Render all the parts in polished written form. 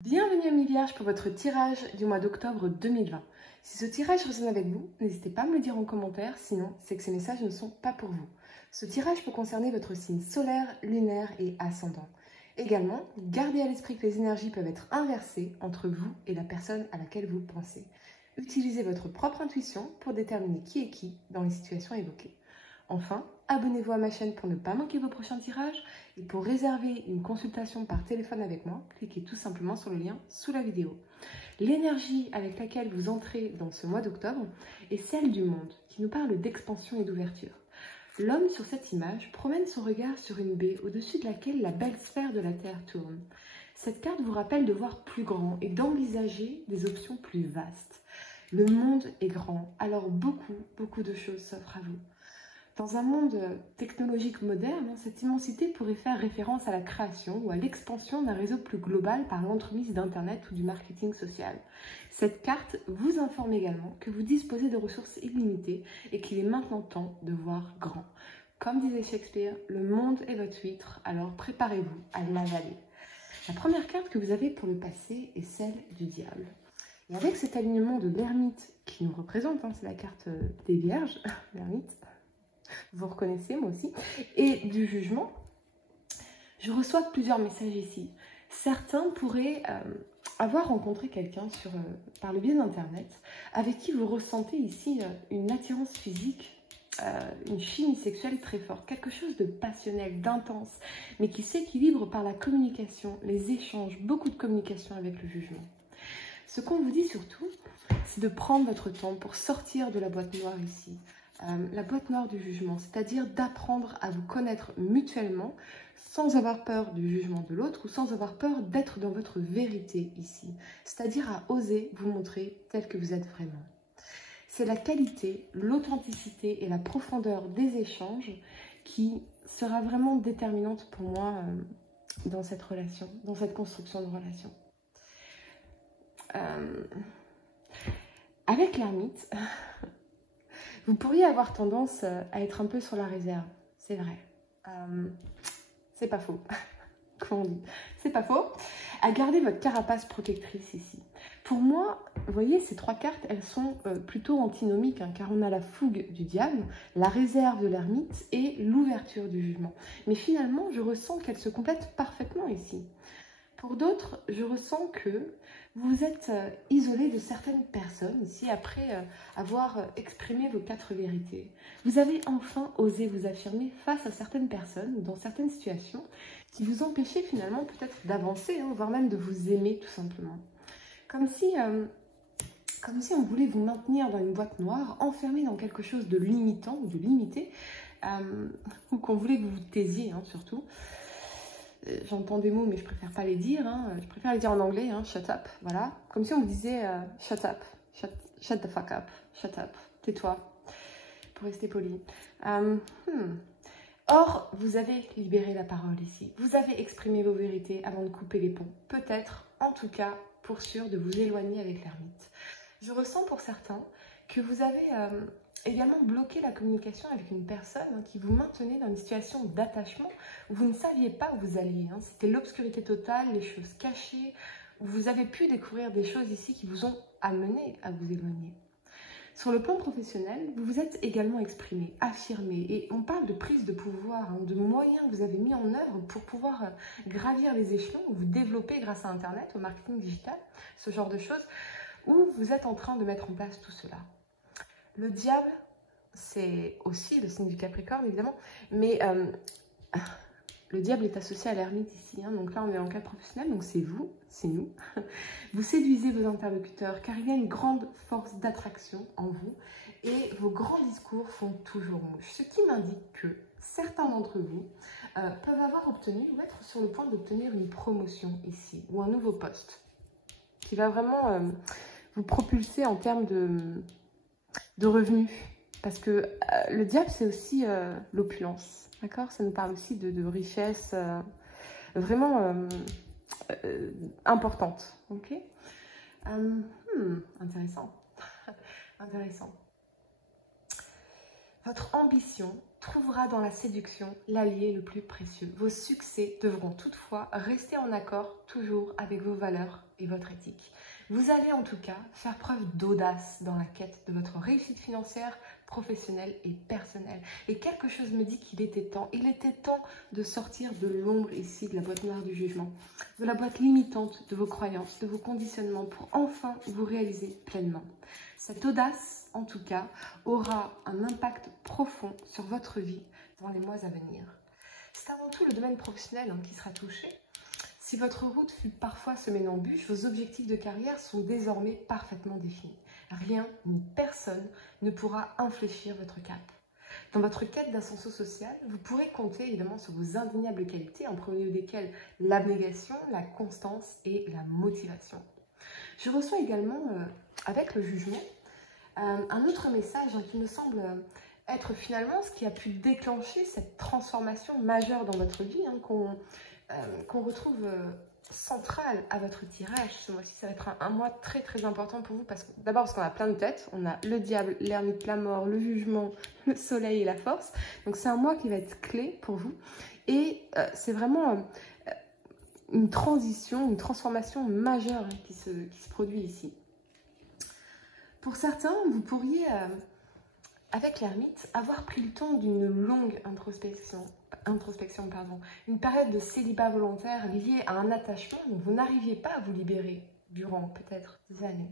Bienvenue amis vierges pour votre tirage du mois d'octobre 2020. Si ce tirage résonne avec vous, n'hésitez pas à me le dire en commentaire, sinon c'est que ces messages ne sont pas pour vous. Ce tirage peut concerner votre signe solaire, lunaire et ascendant. Également, gardez à l'esprit que les énergies peuvent être inversées entre vous et la personne à laquelle vous pensez. Utilisez votre propre intuition pour déterminer qui est qui dans les situations évoquées. Enfin, abonnez-vous à ma chaîne pour ne pas manquer vos prochains tirages et pour réserver une consultation par téléphone avec moi, cliquez tout simplement sur le lien sous la vidéo. L'énergie avec laquelle vous entrez dans ce mois d'octobre est celle du monde, qui nous parle d'expansion et d'ouverture. L'homme sur cette image promène son regard sur une baie au-dessus de laquelle la belle sphère de la Terre tourne. Cette carte vous rappelle de voir plus grand et d'envisager des options plus vastes. Le monde est grand, alors beaucoup de choses s'offrent à vous. Dans un monde technologique moderne, cette immensité pourrait faire référence à la création ou à l'expansion d'un réseau plus global par l'entremise d'Internet ou du marketing social. Cette carte vous informe également que vous disposez de ressources illimitées et qu'il est maintenant temps de voir grand. Comme disait Shakespeare, le monde est votre huître, alors préparez-vous à l'avaler. La première carte que vous avez pour le passé est celle du diable. Et avec cet alignement de l'ermite qui nous représente, c'est la carte des vierges, l'ermite, vous reconnaissez, moi aussi, et du jugement, je reçois plusieurs messages ici. Certains pourraient avoir rencontré quelqu'un par le biais d'Internet avec qui vous ressentez ici une attirance physique, une chimie sexuelle très forte, quelque chose de passionnel, d'intense, mais qui s'équilibre par la communication, les échanges, beaucoup de communication avec le jugement. Ce qu'on vous dit surtout, c'est de prendre votre temps pour sortir de la boîte noire ici. La boîte noire du jugement, c'est-à-dire d'apprendre à vous connaître mutuellement sans avoir peur du jugement de l'autre ou sans avoir peur d'être dans votre vérité ici, c'est-à-dire à oser vous montrer tel que vous êtes vraiment. C'est la qualité, l'authenticité et la profondeur des échanges qui sera vraiment déterminante pour moi dans cette relation, dans cette construction de relation. Avec l'ermite, vous pourriez avoir tendance à être un peu sur la réserve, c'est vrai. C'est pas faux. Comment on dit? C'est pas faux. À garder votre carapace protectrice ici. Pour moi, vous voyez, ces trois cartes, elles sont plutôt antinomiques, car on a la fougue du diable, la réserve de l'ermite et l'ouverture du jugement. Mais finalement, je ressens qu'elles se complètent parfaitement ici. Pour d'autres, je ressens que vous êtes isolé de certaines personnes ici après avoir exprimé vos 4 vérités. Vous avez enfin osé vous affirmer face à certaines personnes ou dans certaines situations qui vous empêchaient finalement peut-être d'avancer, voire même de vous aimer tout simplement. Comme si on voulait vous maintenir dans une boîte noire, enfermé dans quelque chose de limitant ou de limité, ou qu'on voulait que vous vous taisiez surtout. J'entends des mots, mais je préfère pas les dire. Je préfère les dire en anglais, shut up, voilà. Comme si on vous disait shut up, shut the fuck up, shut up, tais-toi, pour rester poli. Or, vous avez libéré la parole ici. Vous avez exprimé vos vérités avant de couper les ponts. Peut-être, en tout cas, pour sûr, de vous éloigner avec l'ermite. Je ressens pour certains que vous avez également bloqué la communication avec une personne qui vous maintenait dans une situation d'attachement où vous ne saviez pas où vous alliez. C'était l'obscurité totale, les choses cachées, où vous avez pu découvrir des choses ici qui vous ont amené à vous éloigner. Sur le plan professionnel, vous vous êtes également exprimé, affirmé, et on parle de prise de pouvoir, de moyens que vous avez mis en œuvre pour pouvoir gravir les échelons, vous développer grâce à Internet, au marketing digital, ce genre de choses, où vous êtes en train de mettre en place tout cela. Le diable, c'est aussi le signe du Capricorne, évidemment, mais le diable est associé à l'ermite ici, donc là on est en cadre professionnel, donc c'est vous, c'est nous. Vous séduisez vos interlocuteurs car il y a une grande force d'attraction en vous et vos grands discours font toujours mouche. Ce qui m'indique que certains d'entre vous peuvent avoir obtenu ou être sur le point d'obtenir une promotion ici ou un nouveau poste qui va vraiment vous propulser en termes de revenus. Parce que le diable, c'est aussi l'opulence, d'accord? Ça nous parle aussi de richesse vraiment importante, ok? Intéressant, intéressant. Votre ambition trouvera dans la séduction l'allié le plus précieux. Vos succès devront toutefois rester en accord toujours avec vos valeurs et votre éthique. Vous allez en tout cas faire preuve d'audace dans la quête de votre réussite financière, professionnelle et personnelle. Et quelque chose me dit qu'il était temps, il était temps de sortir de l'ombre ici, de la boîte noire du jugement, de la boîte limitante de vos croyances, de vos conditionnements pour enfin vous réaliser pleinement. Cette audace, en tout cas, aura un impact profond sur votre vie dans les mois à venir. C'est avant tout le domaine professionnel qui sera touché. Si votre route fut parfois semée d'embûches, vos objectifs de carrière sont désormais parfaitement définis. Rien ni personne ne pourra infléchir votre cap. Dans votre quête d'ascension sociale, vous pourrez compter évidemment sur vos indéniables qualités, en premier lieu desquelles l'abnégation, la constance et la motivation. Je reçois également, avec le jugement, un autre message qui me semble être finalement ce qui a pu déclencher cette transformation majeure dans votre vie, qu'on retrouve central à votre tirage. Ce mois-ci, ça va être un mois très très important pour vous parce que d'abord parce qu'on a plein de têtes, on a le diable, l'ermite, la mort, le jugement, le soleil et la force. Donc c'est un mois qui va être clé pour vous et c'est vraiment une transition, une transformation majeure qui se produit ici. Pour certains, vous pourriez, avec l'ermite, avoir pris le temps d'une longue introspection, une période de célibat volontaire liée à un attachement dont vous n'arriviez pas à vous libérer durant peut-être des années.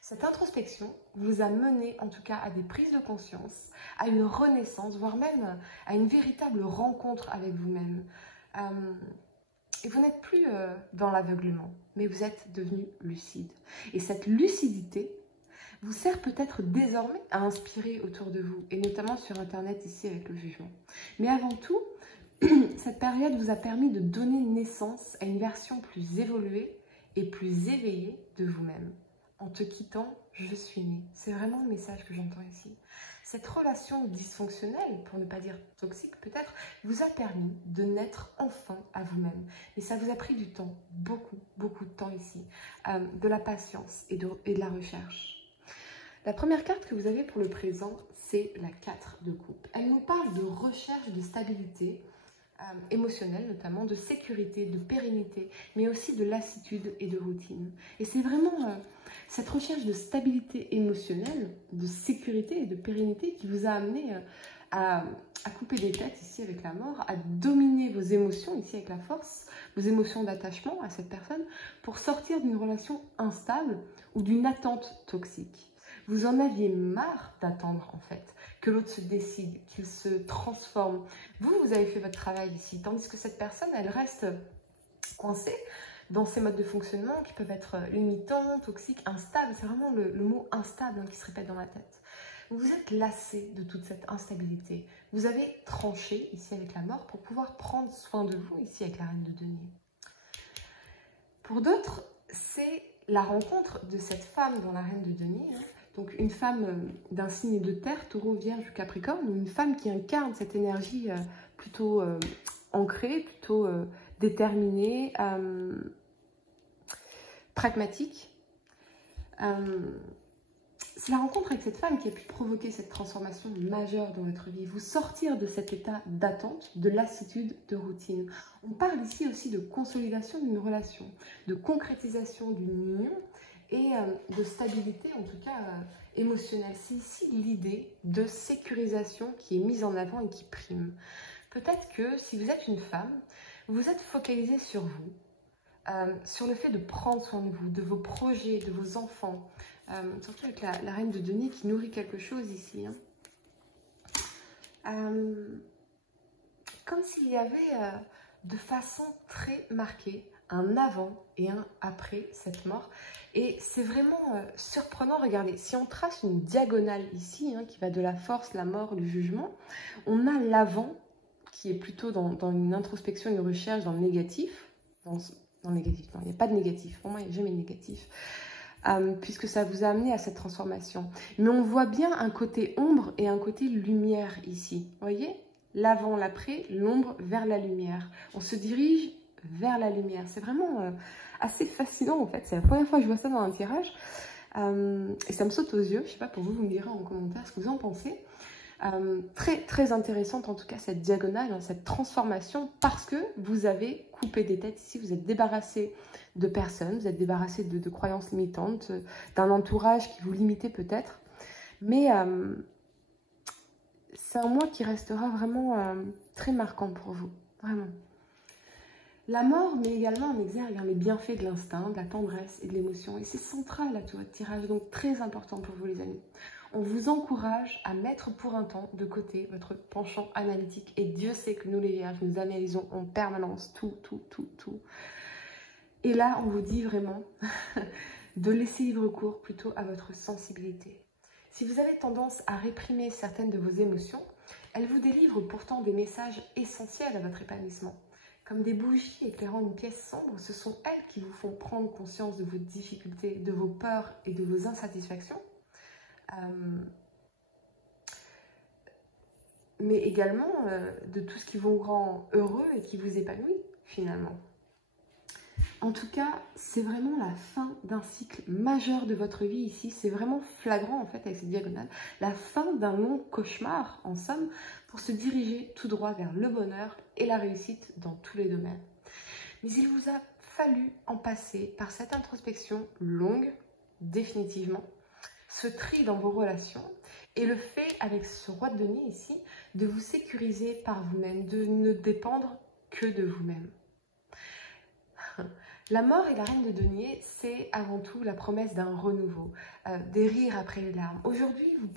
Cette introspection vous a mené en tout cas à des prises de conscience, à une renaissance, voire même à une véritable rencontre avec vous-même. Et vous n'êtes plus dans l'aveuglement, mais vous êtes devenu lucide. Et cette lucidité vous sert peut-être désormais à inspirer autour de vous, et notamment sur Internet ici avec le jugement. Mais avant tout, cette période vous a permis de donner naissance à une version plus évoluée et plus éveillée de vous-même. En te quittant, je suis née. C'est vraiment le message que j'entends ici. Cette relation dysfonctionnelle, pour ne pas dire toxique peut-être, vous a permis de naître enfin à vous-même. Et ça vous a pris du temps, beaucoup de temps ici, de la patience et de la recherche. La première carte que vous avez pour le présent, c'est la 4 de coupe. Elle nous parle de recherche de stabilité émotionnelle, notamment de sécurité, de pérennité, mais aussi de lassitude et de routine. Et c'est vraiment cette recherche de stabilité émotionnelle, de sécurité et de pérennité qui vous a amené à couper des têtes ici avec la mort, à dominer vos émotions ici avec la force, vos émotions d'attachement à cette personne, pour sortir d'une relation instable ou d'une attente toxique. Vous en aviez marre d'attendre en fait, que l'autre se décide, qu'il se transforme. Vous avez fait votre travail ici, tandis que cette personne, elle reste coincée dans ces modes de fonctionnement qui peuvent être limitants, toxiques, instables. C'est vraiment le mot instable qui se répète dans la tête. Vous êtes lassé de toute cette instabilité. Vous avez tranché ici avec la mort pour pouvoir prendre soin de vous ici avec la reine de denier. Pour d'autres, c'est la rencontre de cette femme dans la reine de denier, donc une femme d'un signe de terre, taureau, vierge ou capricorne, une femme qui incarne cette énergie plutôt ancrée, plutôt déterminée, pragmatique. C'est la rencontre avec cette femme qui a pu provoquer cette transformation majeure dans votre vie, vous sortir de cet état d'attente, de lassitude, de routine. On parle ici aussi de consolidation d'une relation, de concrétisation d'une union, et de stabilité, en tout cas émotionnelle. C'est ici l'idée de sécurisation qui est mise en avant et qui prime. Peut-être que si vous êtes une femme, vous êtes focalisée sur vous, sur le fait de prendre soin de vous, de vos projets, de vos enfants, surtout avec la reine de denier qui nourrit quelque chose ici. Comme s'il y avait de façon très marquée un avant et un après cette mort. Et c'est vraiment surprenant. Regardez, si on trace une diagonale ici, qui va de la force, la mort, le jugement, on a l'avant qui est plutôt dans une introspection, une recherche dans le négatif. Dans le négatif, non, il n'y a pas de négatif. Pour moi, il n'y a jamais de négatif. Puisque ça vous a amené à cette transformation. Mais on voit bien un côté ombre et un côté lumière ici. Vous voyez? L'avant, l'après, l'ombre vers la lumière. On se dirige vers la lumière. C'est vraiment assez fascinant en fait. C'est la première fois que je vois ça dans un tirage. Et ça me saute aux yeux. Je ne sais pas, pour vous, vous me direz en commentaire ce que vous en pensez. Très très intéressante en tout cas cette diagonale, hein, cette transformation, parce que vous avez coupé des têtes ici, vous êtes débarrassé de personnes, vous êtes débarrassé de croyances limitantes, d'un entourage qui vous limitait peut-être, mais c'est un mois qui restera vraiment très marquant pour vous, vraiment. La mort met également en exergue les bienfaits de l'instinct, de la tendresse et de l'émotion, et c'est central à tout votre tirage, donc très important pour vous les amis. On vous encourage à mettre pour un temps de côté votre penchant analytique. Et Dieu sait que nous les vierges, nous analysons en permanence tout. Et là, on vous dit vraiment de laisser libre cours plutôt à votre sensibilité. Si vous avez tendance à réprimer certaines de vos émotions, elles vous délivrent pourtant des messages essentiels à votre épanouissement. Comme des bougies éclairant une pièce sombre, ce sont elles qui vous font prendre conscience de vos difficultés, de vos peurs et de vos insatisfactions. Mais également de tout ce qui vous rend heureux et qui vous épanouit finalement. En tout cas, c'est vraiment la fin d'un cycle majeur de votre vie ici. C'est vraiment flagrant en fait avec cette diagonale. La fin d'un long cauchemar en somme pour se diriger tout droit vers le bonheur et la réussite dans tous les domaines. Mais il vous a fallu en passer par cette introspection longue, définitivement, ce tri dans vos relations et le fait avec ce roi de denier ici de vous sécuriser par vous-même, de ne dépendre que de vous-même. La mort et la reine de denier, c'est avant tout la promesse d'un renouveau, des rires après les larmes. Aujourd'hui, vous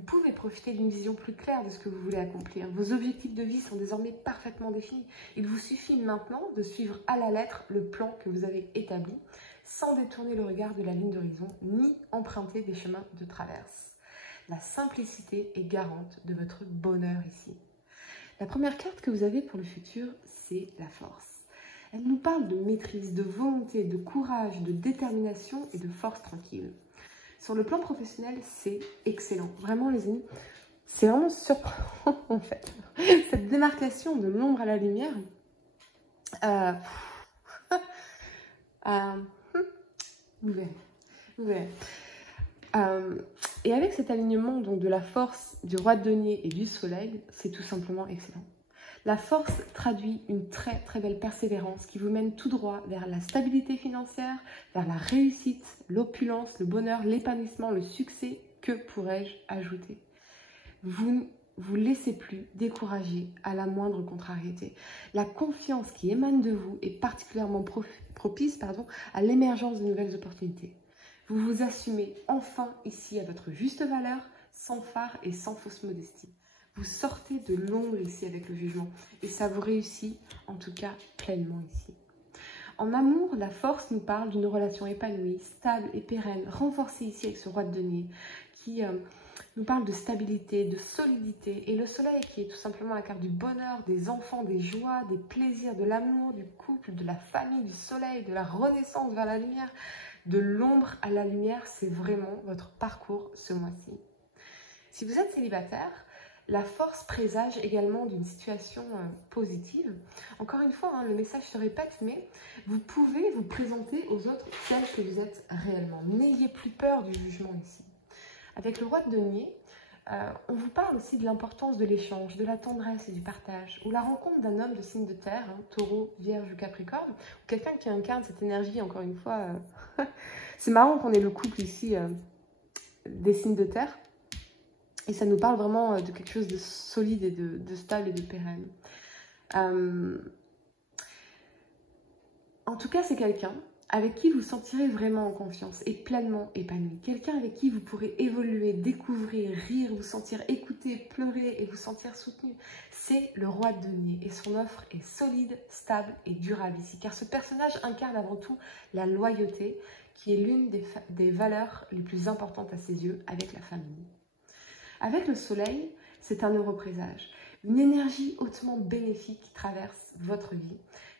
pouvez profiter d'une vision plus claire de ce que vous voulez accomplir. Vos objectifs de vie sont désormais parfaitement définis. Il vous suffit maintenant de suivre à la lettre le plan que vous avez établi, sans détourner le regard de la ligne d'horizon, ni emprunter des chemins de traverse. La simplicité est garante de votre bonheur ici. La première carte que vous avez pour le futur, c'est la force. Elle nous parle de maîtrise, de volonté, de courage, de détermination et de force tranquille. Sur le plan professionnel, c'est excellent. Vraiment les amis, c'est vraiment surprenant en fait. Cette démarcation de l'ombre à la lumière, vous verrez. Et avec cet alignement donc, de la force du roi de denier et du soleil, c'est tout simplement excellent. La force traduit une très très belle persévérance qui vous mène tout droit vers la stabilité financière, vers la réussite, l'opulence, le bonheur, l'épanouissement, le succès. Que pourrais-je ajouter? Vous ne vous laissez plus décourager à la moindre contrariété. La confiance qui émane de vous est particulièrement propice à l'émergence de nouvelles opportunités. Vous vous assumez enfin ici à votre juste valeur, sans phare et sans fausse modestie. Vous sortez de l'ombre ici avec le jugement et ça vous réussit en tout cas pleinement ici. En amour, la force nous parle d'une relation épanouie, stable et pérenne, renforcée ici avec ce roi de denier qui nous parle de stabilité, de solidité. Et le soleil qui est tout simplement la carte du bonheur, des enfants, des joies, des plaisirs, de l'amour, du couple, de la famille, du soleil, de la renaissance vers la lumière, de l'ombre à la lumière. C'est vraiment votre parcours ce mois-ci. Si vous êtes célibataire, la force présage également d'une situation positive. Encore une fois, le message se répète, mais vous pouvez vous présenter aux autres tels que vous êtes réellement. N'ayez plus peur du jugement ici. Avec le roi de denier, on vous parle aussi de l'importance de l'échange, de la tendresse et du partage, ou la rencontre d'un homme de signe de terre, taureau, vierge ou capricorne, ou quelqu'un qui incarne cette énergie, encore une fois. C'est marrant qu'on ait le couple ici des signes de terre. Et ça nous parle vraiment de quelque chose de solide et de stable et de pérenne. En tout cas, c'est quelqu'un avec qui vous sentirez vraiment en confiance et pleinement épanoui. Quelqu'un avec qui vous pourrez évoluer, découvrir, rire, vous sentir écouter, pleurer et vous sentir soutenu. C'est le roi de denier et son offre est solide, stable et durable ici. Car ce personnage incarne avant tout la loyauté qui est l'une des valeurs les plus importantes à ses yeux avec la famille. Avec le soleil, c'est un heureux présage, une énergie hautement bénéfique qui traverse votre vie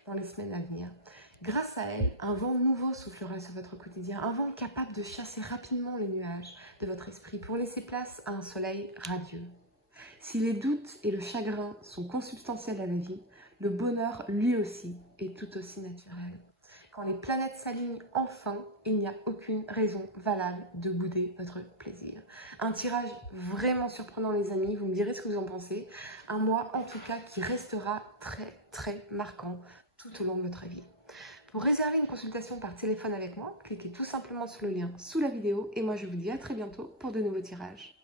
dans les semaines à venir. Grâce à elle, un vent nouveau soufflera sur votre quotidien, un vent capable de chasser rapidement les nuages de votre esprit pour laisser place à un soleil radieux. Si les doutes et le chagrin sont consubstantiels à la vie, le bonheur lui aussi est tout aussi naturel. Quand les planètes s'alignent enfin, il n'y a aucune raison valable de bouder votre plaisir. Un tirage vraiment surprenant les amis, vous me direz ce que vous en pensez. Un mois en tout cas qui restera très marquant tout au long de votre vie. Pour réserver une consultation par téléphone avec moi, cliquez tout simplement sur le lien sous la vidéo et moi je vous dis à très bientôt pour de nouveaux tirages.